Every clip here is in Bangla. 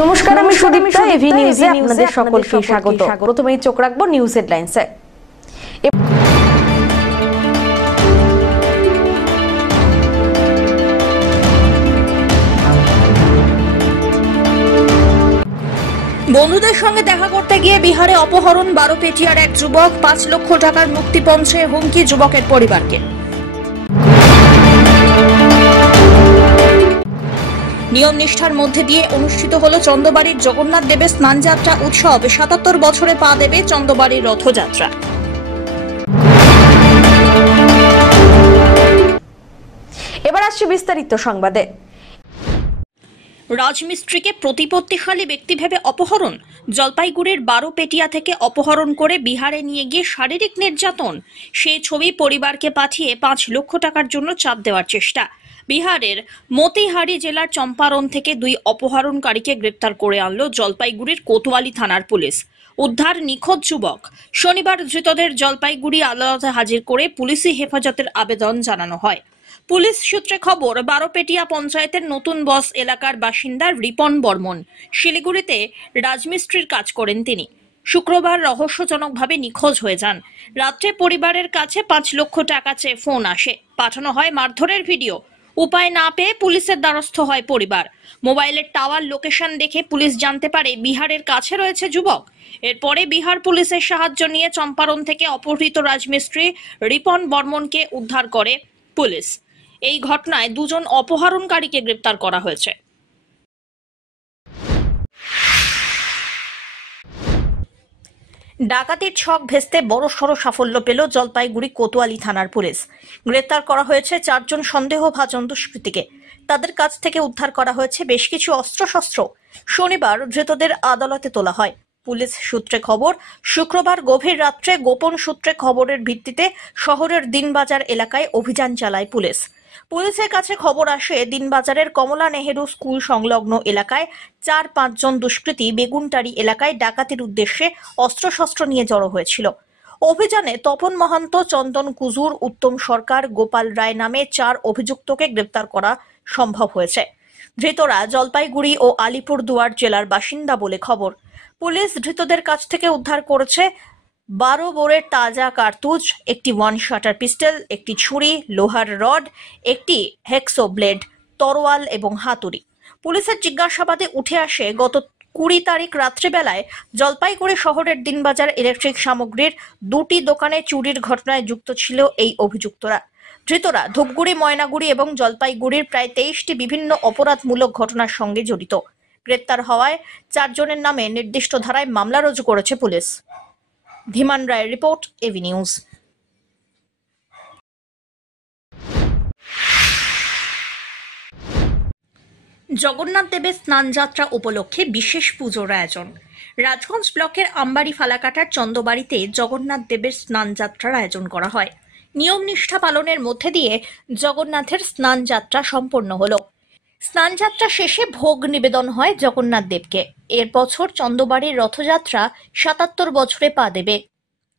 নমস্কার, আমি সুদীপ্তা। এভি নিউজে আপনাদের সকলকে স্বাগত। প্রথমেই চোখ রাখবো নিউজ হেডলাইন্সে। বন্ধুদের সঙ্গে দেখা করতে গিয়ে বিহারে অপহরণ, 12 পেটিয়ার এক যুবক, 5 লক্ষ টাকার মুক্তিপঞ্চে হুমকি যুবকের পরিবারকে। নিয়ম নিষ্ঠার মধ্যে দিয়ে অনুষ্ঠিত হলো চন্দ্রবাড়ির জগন্নাথ দেবের স্নানযাত্রা উৎসব। 77 বছরে পা দেবে চন্দ্রবাড়ির রথযাত্রা। এবার আসছে বিস্তারিত সংবাদে। রাজমিস্ত্রিকে প্রতিপত্তিশালী ব্যক্তি ভেবে অপহরণ, জলপাইগুড়ির 12 পেটিয়া থেকে অপহরণ করে বিহারে নিয়ে গিয়ে শারীরিক নির্যাতন, সেই ছবি পরিবারকে পাঠিয়ে 5 লক্ষ টাকার জন্য চাপ দেওয়ার চেষ্টা। বিহারের মতিহারি জেলার চম্পারণ থেকে 2 অপহরণকারীকে গ্রেপ্তার করে আনল জলপাইগুড়ির কোতোয়ালি থানার পুলিশ। উদ্ধার নিখোঁজ যুবক। শনিবার ধৃতদের জলপাইগুড়ি আদালতে হাজির করে পুলিশি হেফাজতের আবেদন জানানো হয়। পুলিশ সূত্রে খবর, 12 পেটিয়া পঞ্চায়েতের নতুন বস এলাকার বাসিন্দা রিপন বর্মন। শিলিগুড়িতে রাজমিস্ত্রির কাজ করেন তিনি। শুক্রবার রহস্যজনকভাবে নিখোঁজ হয়ে যান। রাত্রে পরিবারের কাছে 5 লক্ষ টাকা চেয়ে ফোন আসে। পাঠানো হয় মারধরের ভিডিও। উপায় না পেয়ে পুলিশের দ্বারস্থ হয় পরিবার। মোবাইলের টাওয়ার লোকেশন দেখে পুলিশ জানতে পারে বিহারের কাছে রয়েছে যুবক। এরপরে বিহার পুলিশের সাহায্য নিয়ে চম্পারণ থেকে অপহৃত রাজমিস্ত্রি রিপন বর্মনকে উদ্ধার করে পুলিশ। এই ঘটনায় 2 জন অপহরণকারীকে গ্রেপ্তার করা হয়েছে। ডাকাতির ছক ভেস্তে বড়সড় সাফল্য পেল জলপাইগুড়ি কোতোয়ালি থানার পুলিশ। গ্রেপ্তার করা হয়েছে 4 জন সন্দেহভাজন দুষ্কৃতীকে। তাদের কাছ থেকে উদ্ধার করা হয়েছে বেশ কিছু অস্ত্রশস্ত্র। শনিবার ধৃতদের আদালতে তোলা হয়। পুলিশ সূত্রে খবর, শুক্রবার গভীর রাত্রে গোপন সূত্রে খবরের ভিত্তিতে শহরের দিনবাজার এলাকায় অভিযান চালায় পুলিশ। পুলিশের কাছে খবর আসে, দিনবাজারের কমলা নেহেরু স্কুল সংলগ্ন এলাকায় 4-5 জন দুষ্কৃতী বেগুনটারি এলাকায় ডাকাতির উদ্দেশ্যে অস্ত্রশস্ত্র নিয়ে জড়ো হয়েছিল। অভিযানে তপন মহান্ত, চন্দন কুজুর, উত্তম সরকার, গোপাল রায় নামে 4 অভিযুক্তকে গ্রেপ্তার করা সম্ভব হয়েছে। ধৃতরা জলপাইগুড়ি ও আলিপুরদুয়ার জেলার বাসিন্দা বলে খবর। পুলিশ ধৃতদের কাছ থেকে উদ্ধার করেছে 12 বোরের তাজা কার্তুজ, একটি 1 শাটার পিস্টল, একটি ছুরি, লোহার রড, একটি হেক্সো ব্লেড, তরোয়াল এবং হাতুড়ি। পুলিশের জিজ্ঞাসাবাদে উঠে আসে, গত 20 তারিখ রাত্রিবেলায় জলপাইগুড়ি শহরের দিনবাজার ইলেকট্রিক সামগ্রীর 2টি দোকানে চুরির ঘটনায় যুক্ত ছিল এই অভিযুক্তরা। ধৃতরা ধূপগুড়ি, ময়নাগুড়ি এবং জলপাইগুড়ির প্রায় 23টি বিভিন্ন অপরাধমূলক ঘটনার সঙ্গে জড়িত। গ্রেপ্তার হওয়ায় 4 জনের নামে নির্দিষ্ট ধারায় মামলা রুজু করেছে পুলিশ। ধীমান রায়ের রিপোর্ট, এভি নিউজ। জগন্নাথ দেবের স্নানযাত্রা উপলক্ষে বিশেষ পুজোর আয়োজন। রাজগঞ্জ ব্লকের আমবাড়ি ফালাকাটার চন্দ্রবাড়িতে জগন্নাথ দেবের স্নানযাত্রার আয়োজন করা হয়। নিয়ম নিষ্ঠা পালনের মধ্যে দিয়ে জগন্নাথের স্নানযাত্রা সম্পন্ন হলো। স্নানযাত্রা শেষে ভোগ নিবেদন হয় জগন্নাথ দেবকে। এর বছর চন্দ্রবাড়ির রথযাত্রা 77 বছরে পা দেবে।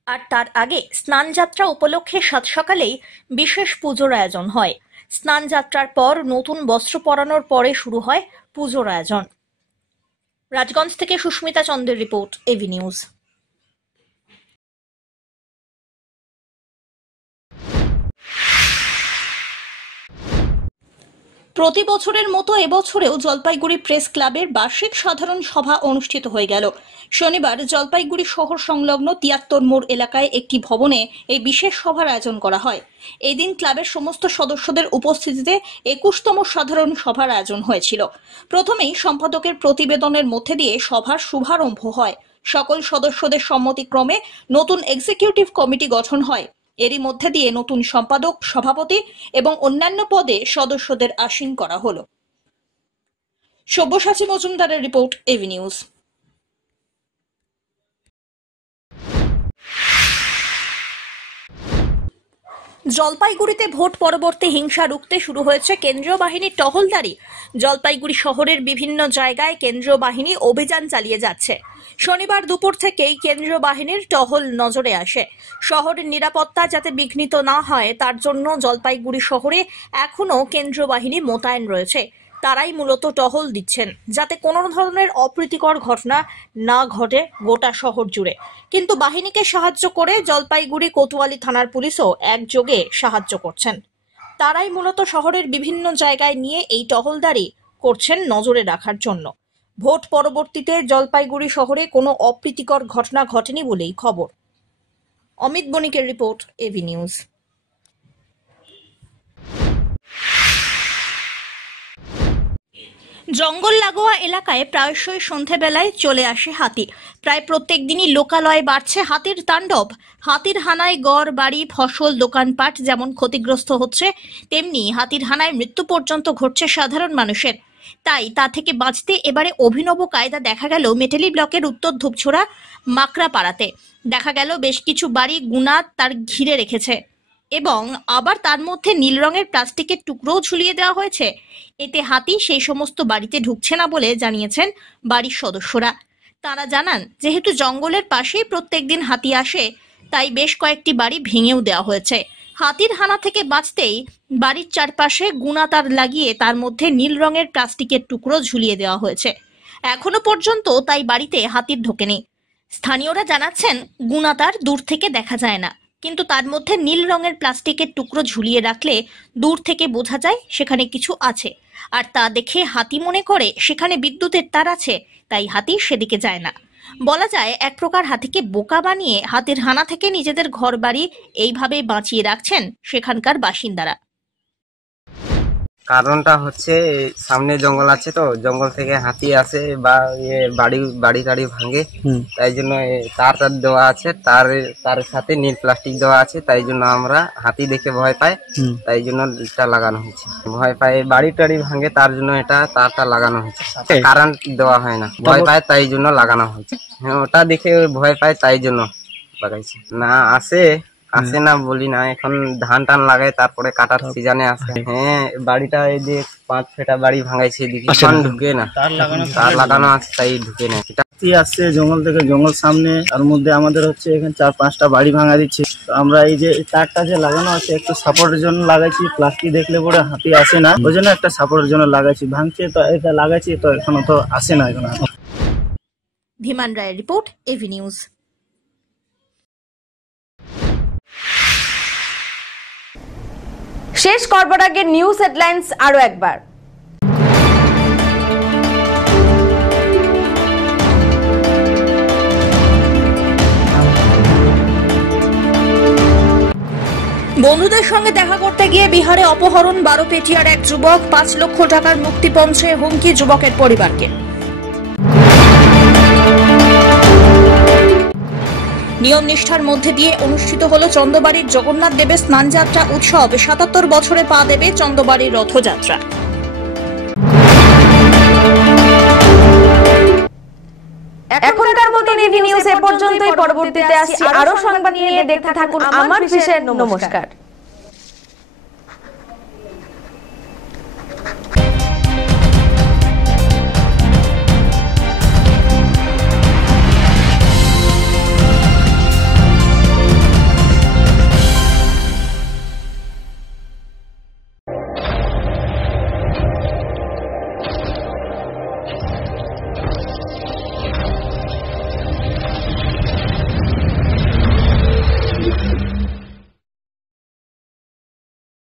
আর তার আগে স্নানযাত্রা উপলক্ষে সাত সকালেই বিশেষ পুজোর আয়োজন হয়। স্নানযাত্রার পর নতুন বস্ত্র পরানোর পরে শুরু হয় পুজোর আয়োজন। রাজগঞ্জ থেকে সুস্মিতা চন্দ্রের রিপোর্ট, এভি নিউজ। প্রতি বছরের মতো এবছরেও জলপাইগুড়ি প্রেস ক্লাবের বার্ষিক সাধারণ সভা অনুষ্ঠিত হয়ে গেল। শনিবার জলপাইগুড়ি শহর সংলগ্ন 73 মোড় এলাকায় একটি ভবনে এই বিশেষ সভার আয়োজন করা হয়। এদিন ক্লাবের সমস্ত সদস্যদের উপস্থিতিতে 21তম সাধারণ সভার আয়োজন হয়েছিল। প্রথমেই সম্পাদকের প্রতিবেদনের মধ্যে দিয়ে সভার শুভারম্ভ হয়। সকল সদস্যদের সম্মতিক্রমে নতুন এক্সিকিউটিভ কমিটি গঠন হয়। এরই মধ্যে দিয়ে নতুন সম্পাদক, সভাপতি এবং অন্যান্য পদে সদস্যদের আসীন করা হলো। সব্যসাচী মজুমদারের রিপোর্ট, এভি নিউজ। জলপাইগুড়িতে ভোট পরবর্তী হিংসা রুখতে শুরু হয়েছে কেন্দ্রীয় বাহিনীর টহলদারি। জলপাইগুড়ি শহরের বিভিন্ন জায়গায় কেন্দ্রীয় বাহিনী অভিযান চালিয়ে যাচ্ছে। শনিবার দুপুর থেকেই কেন্দ্রীয় বাহিনীর টহল নজরে আসে। শহরের নিরাপত্তা যাতে বিঘ্নিত না হয় তার জন্য জলপাইগুড়ি শহরে এখনো কেন্দ্রীয় বাহিনী মোতায়েন রয়েছে। তারাই মূলত টহল দিচ্ছেন যাতে কোনো ধরনের অপ্রীতিকর ঘটনা না ঘটে গোটা শহর জুড়ে। কিন্তু বাহিনীকে সাহায্য করে জলপাইগুড়ি কোতোয়ালি থানার পুলিশও একযোগে সাহায্য করছেন। তারাই মূলত শহরের বিভিন্ন জায়গায় নিয়ে এই টহলদারি করছেন নজরে রাখার জন্য। ভোট পরবর্তীতে জলপাইগুড়ি শহরে কোনো অপ্রীতিকর ঘটনা ঘটেনি বলেই খবর। অমিত বণিকের রিপোর্ট, এভি নিউজ। জঙ্গল লাগোয়া এলাকায় প্রায়শই সন্ধেবেলায় চলে আসে হাতি। প্রায় প্রত্যেক দিনই লোকালয়ে বাড়ছে হাতির তাণ্ডব। হাতির হানায় গড় বাড়ি, ফসল, দোকানপাট যেমন ক্ষতিগ্রস্ত হচ্ছে, তেমনি হাতির হানায় মৃত্যু পর্যন্ত ঘটছে সাধারণ মানুষের। তাই তা থেকে বাঁচতে এবারে অভিনব কায়দা দেখা গেল মেটেলি ব্লকের উত্তর ধূপছড়া মাকড়াপাড়াতে। দেখা গেল বেশ কিছু বাড়ি গুনা তার ঘিরে রেখেছে এবং আবার তার মধ্যে নীল রঙের প্লাস্টিকের টুকরোও ঝুলিয়ে দেওয়া হয়েছে। এতে হাতি সেই সমস্ত বাড়িতে ঢুকছে না বলে জানিয়েছেন বাড়ির সদস্যরা। তারা জানান, যেহেতু জঙ্গলের পাশেই প্রত্যেকদিন হাতি আসে, তাই বেশ কয়েকটি বাড়ি ভেঙেও দেওয়া হয়েছে। হাতির হানা থেকে বাঁচতেই বাড়ির চারপাশে গুনা তার লাগিয়ে তার মধ্যে নীল রঙের প্লাস্টিকের টুকরো ঝুলিয়ে দেওয়া হয়েছে। এখনো পর্যন্ত তাই বাড়িতে হাতির ঢোকেনি। স্থানীয়রা জানাচ্ছেন, গুনা তার দূর থেকে দেখা যায় না, কিন্তু তার মধ্যে নীল রঙের প্লাস্টিকের টুকরো ঝুলিয়ে রাখলে দূর থেকে বোঝা যায় সেখানে কিছু আছে। আর তা দেখে হাতি মনে করে সেখানে বিদ্যুতের তার আছে, তাই হাতি সেদিকে যায় না। বলা যায় এক প্রকার হাতিকে বোকা বানিয়ে হাতির হানা থেকে নিজেদের ঘর বাড়ি এইভাবে বাঁচিয়ে রাখছেন সেখানকার বাসিন্দারা। কারণটা হচ্ছে সামনে জঙ্গল আছে, তো জঙ্গল থেকে হাতি আসে বা বাড়ি টাড়ি ভাঙে, তাই জন্য তার দেওয়া আছে, তার সাথে নীল প্লাস্টিক দেওয়া আছে, তাই জন্য আমরা হাতি দেখে ভয় পাই, তাই জন্য এটা লাগানো হয়েছে। ভয় পায় বাড়ি টাড়ি ভাঙে, তার জন্য এটা তারটা লাগানো হয়েছে। কারেন্ট দেওয়া হয় না, ভয় পায় তাই জন্য লাগানো হয়েছে। হ্যাঁ, ওটা দেখে ভয় পায় তাই জন্য লাগাইছে। না আসে না বলি না, এখন ধান টান লাগায়, তারপরে কাটার সিজনে আসে। হ্যাঁ, বাড়িটা এই যে 5 ফেটা বাড়ি ভাঙাইছে, এদিকে ঢুকে না, তার লাগানো আছে তাই ঢুকে না। হাতি আসছে জঙ্গল থেকে, জঙ্গল সামনে, তার মধ্যে আমাদের হচ্ছে এখানে 4-5টা বাড়ি ভাঙা দিচ্ছে। আমরা এই যে তারটা যে লাগানো আছে একটু সাপোর্টের জন্য লাগাইছি, প্লাস্টিক দেখলে পরে হাতি আসে না, ওই জন্য একটা সাপোর্টের জন্য লাগাইছি। ভাঙছে তো এটা লাগাইছি, তো এখনো তো আসে না এখন। ধীমান রায়ের রিপোর্ট, এভি নিউজ। শেষ করবার আগে নিউজ হেডলাইন্স আরো একবার। বন্ধুদের সঙ্গে দেখা করতে গিয়ে বিহারে অপহরণ, 12 পেটিয়ার এক যুবক, 5 লক্ষ টাকার মুক্তিপঞ্চে হুমকি যুবকের পরিবারকে। নিয়ম নিষ্ঠার মধ্যে দিয়ে অনুষ্ঠিত হলো চন্দ্রবাড়ির জগন্নাথ দেবের স্নানযাত্রা উৎসব। 77 বছরে পা দেবে চন্দ্রবাড়ির রথযাত্রা। এখনকার মতো এভি নিউজ এ পর্যন্তই। পরবর্তীতে আসছি আরো সংবাদ নিয়ে, দেখতে থাকুন আমার বিশেষ। নমস্কার।